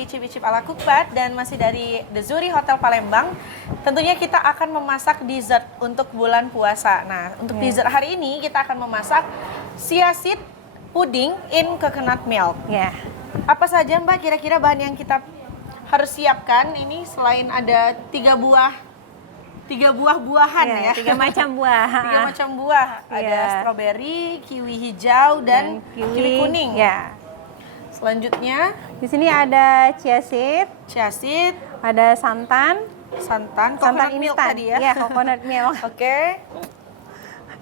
di Icip-Icip ala Cookpad dan masih dari The Zuri Hotel Palembang. Tentunya kita akan memasak dessert untuk bulan puasa. Nah, untuk dessert hari ini kita akan memasak chia seed pudding in coconut milk. Ya. Apa saja Mbak kira-kira bahan yang kita harus siapkan? Ini selain ada tiga buah-buahan ya. Tiga macam buah. Tiga macam buah. Ada Iya. stroberi, kiwi hijau, dan kiwi kuning. Ya. Selanjutnya, Di sini ada chia seed, ada santan coconut milk instan. tadi ya. Ya, coconut milk. Oke.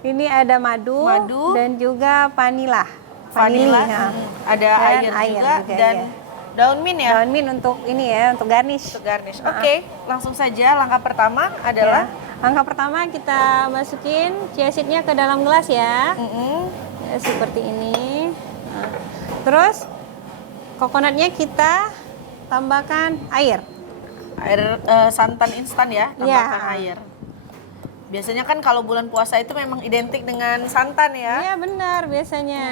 Ini ada madu, dan juga vanila. Vanilla, Ya. ada Dan air juga, dan ya. daun mint ya. Daun mint untuk ini ya, untuk garnish. Untuk garnish. Oke, langsung saja langkah pertama adalah Langkah pertama kita masukin chia seednya ke dalam gelas ya. Ya, seperti ini. Nah, terus coconutnya kita tambahkan air. air santan instan ya, tambahkan air. Biasanya kan kalau bulan puasa itu memang identik dengan santan ya. Iya benar biasanya.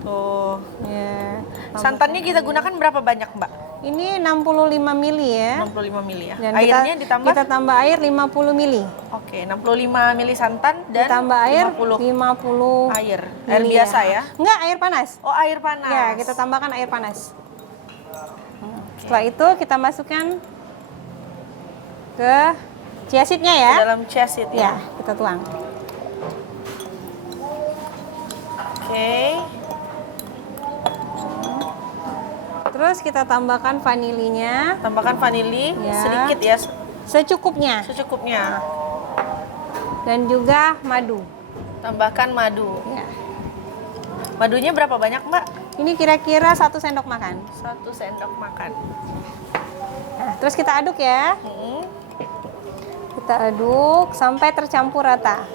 Tuh. Ya. Santannya kita gunakan berapa banyak Mbak? Ini 65 mili ya. 65 mili ya. Dan Airnya ditambah? Kita tambah air 50 mili. Oke, 65 mili santan dan Ditambah air 50 air. Air mili biasa ya? Enggak, air panas. Oh, air panas. Ya, kita tambahkan air panas. Setelah itu kita masukkan ke chia seed-nya ya. Ke dalam chia seed Ya, ya. kita tuang. Oke. Terus kita tambahkan vanilinya Tambahkan vanili Ya. sedikit ya, secukupnya secukupnya. dan juga madu. Tambahkan madu. Ya. Madunya berapa banyak Mbak? Ini kira-kira 1 sendok makan. 1 sendok makan. Nah, terus kita aduk ya. Kita aduk sampai tercampur rata.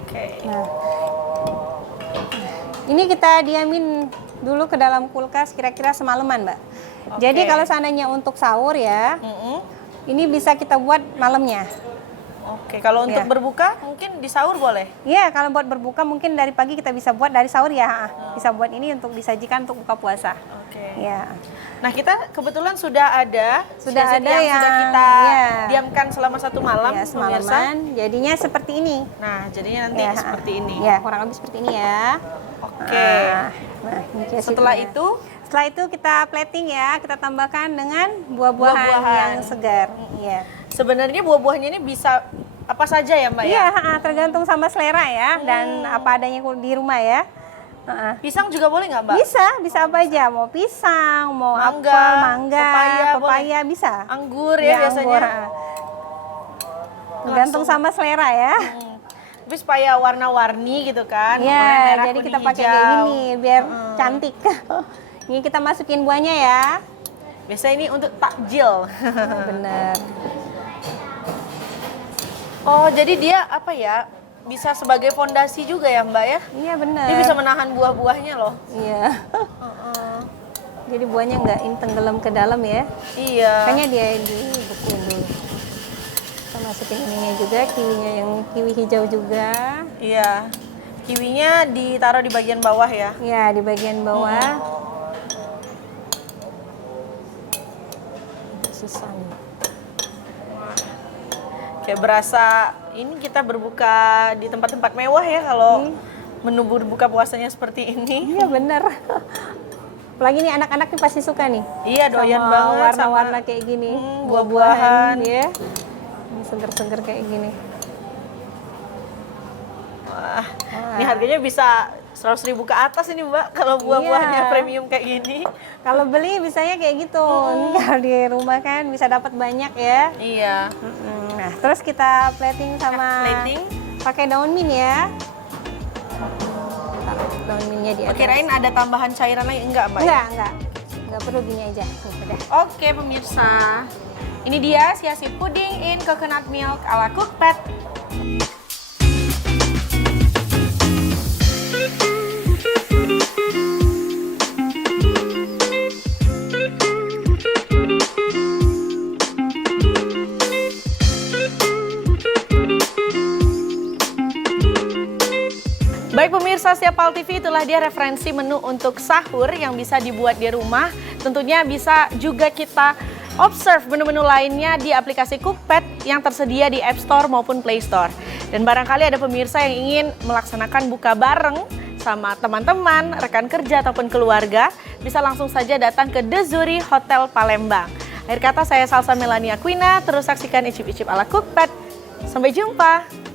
Oke. Nah, ini kita diamin dulu ke dalam kulkas kira-kira semalaman, Mbak. Jadi kalau seandainya untuk sahur ya, ini bisa kita buat malamnya. Oke, kalau untuk Ya. berbuka mungkin di sahur boleh? Iya, kalau buat berbuka mungkin dari pagi kita bisa buat, dari sahur ya. Bisa buat ini untuk disajikan untuk buka puasa. Oke. Ya. Nah, kita kebetulan sudah ada Sudah chia seed ada yang sudah yang- kita ya. diamkan selama 1 malam, Ya, pemirsa. semalaman. Jadinya seperti ini. Nah, jadinya nanti Ya, seperti ini. Ya, kurang lebih seperti ini ya. Oke. Nah, ini chia Setelah seednya. itu Setelah itu kita plating ya, kita tambahkan dengan buah-buahan Buah-buahan. yang segar. Iya. sebenarnya buah-buahnya ini bisa apa saja ya, Mbak Iya, ya? tergantung sama selera ya dan apa adanya di rumah ya. Pisang juga boleh nggak, Mbak? Bisa apa aja, mau pisang, mau Mangga, apel, mangga, pepaya pepaya bisa. Anggur ya, biasanya. anggur, Tergantung sama selera ya. Tapi supaya warna-warni gitu kan. Iya, warna merah, jadi kita kuning, pakai kayak hijau. gini biar cantik. Ini kita masukin buahnya ya. Biasanya ini untuk takjil. Bener. Oh, jadi dia apa ya? Bisa sebagai fondasi juga ya, Mbak ya? Iya bener. Dia bisa menahan buah-buahnya loh. Iya. Jadi buahnya nggak tenggelam ke dalam ya. Iya. Makanya dia dibekuin dulu. Kita masukin ininya juga, kiwinya yang kiwi hijau juga. Iya. Kiwinya ditaruh di bagian bawah ya. Ya, di bagian bawah. Susah nih. Kayak berasa ini kita berbuka di tempat-tempat mewah ya kalau menu berbuka puasanya seperti ini. Iya bener. Apalagi nih anak-anak nih pasti suka nih. Iya, doyan sama banget warna-warna sama kayak gini. buah-buahan. ya. Ini seger-seger kayak gini. Wah, ini harganya bisa 100.000 ke atas ini, Mbak, kalau buah-buahnya Iya. premium kayak gini. Kalau beli bisanya kayak gitu. Ini kalau di rumah kan bisa dapat banyak ya. Iya. Nah, terus kita plating sama Plating. pakai daun mint ya. Taruh daun mintnya di atas. Kirain ada tambahan cairan lagi enggak, Mbak? Enggak perlu gini aja. Udah. Oke, pemirsa. Ini dia chia seed pudding in coconut milk ala Cookpad. Baik Baik pemirsa Siapal TV, itulah dia referensi menu untuk sahur yang bisa dibuat di rumah. Tentunya bisa juga kita observe menu-menu lainnya di aplikasi Cookpad yang tersedia di App Store maupun Play Store. Dan barangkali ada pemirsa yang ingin melaksanakan buka bareng sama teman-teman, rekan kerja ataupun keluarga, bisa langsung saja datang ke The Zuri Hotel Palembang. Akhir kata saya Salsa Melania Aquina, terus saksikan icip-icip ala Cookpad. Sampai jumpa.